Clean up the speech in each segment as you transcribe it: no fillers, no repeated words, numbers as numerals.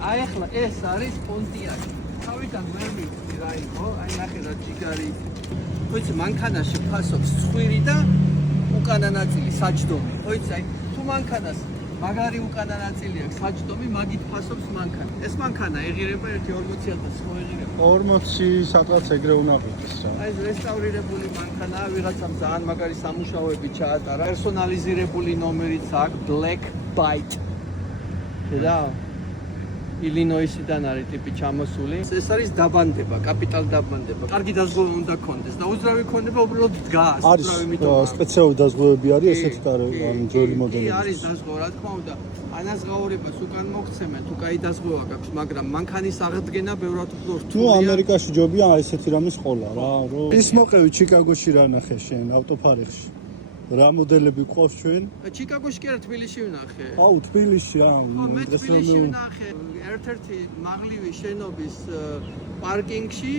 აი ახლა ეს არის პონტიაკი. თავიდან ვერ მივხვდი რა იყო, აი ნახე რა ჯიგარი. ხოიცი მანქანაში ფასობს ცხვირი და უკანა ნაწილი საჯდომი. ხოიცი აი თუ მანქანას მაგარი უკანა ნაწილი აქვს საჯდომი, მაგით ფასობს მანქანა. ეს მანქანა ეღირება 1.40.000 ხო ეღირება? 40 სადღაც ეგრე უნდა ყოფილიყოს რა. აი ეს რესტავრირებული მანქანაა, ვიღაცამ ძალიან მაგარი სამუშაოები ჩაატარა. პერსონალიზირებული ნომერიც აქვს Black Bite. და Illinois-დან არის ტიპი ჩამოსული. ეს არის დაბანდება, კაპიტალ დაბანდება. კარგი დაზღვევა უნდა კონდეს და უძრავი კონდება უბრალოდ დგას. არის სპეციალური დაზღვევები არის ესეთი და ძველი მოდელები. არის დაზღვევა, რა თქმა უნდა. ანაზღაურებას უკან მოხცემენ, თუ კაი დაზღვევა გაქვს, მაგრამ მანქანის აღდგენა ბევრად უფრო რთულია. თუ ამერიკაში ჯობია ესეთი რამის ყოლა რა, რომ ის მოყევი ჩიკაგოში რა ნახე შენ ავტოფარეხში. რა მოდელები ყავს ჩვენ? ჩიკაგოში კი არა, თბილისში ვნახე. აუ, თბილისში რა, მე თბილისში ვნახე ერთ-ერთი მაღლივი შენობის პარკინგში,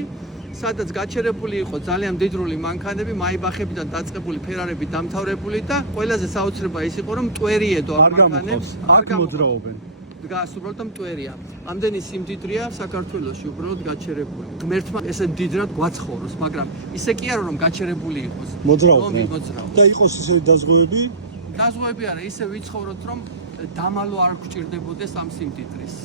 სადაც გაჩერებული იყო ძალიან მდიდრული მანქანები, მაიბახებიდან დაწყებული, ფერარები დამთავრებული და ყველაზე საოცრება ის იყო, რომ მტვერიედო ამ მანქანებს არ მოძრაობენ. დგას უბრალოდ მტვერია. ამდენი სიმდიდრეა საქართველოში უბრალოდ გაჩერებული. ღმერთმა ესე მდიდრად გვაცხოვროს, მაგრამ ისე კი არა რომ გაჩერებული იყოს. მოძრაობენ. და იყოს ისეთი დაზღვევები? დაზღვევები არა, ისე ვიცხოვროთ რომ დამალო არ გვჭირდებოდეს ამ სიმდიდრეს.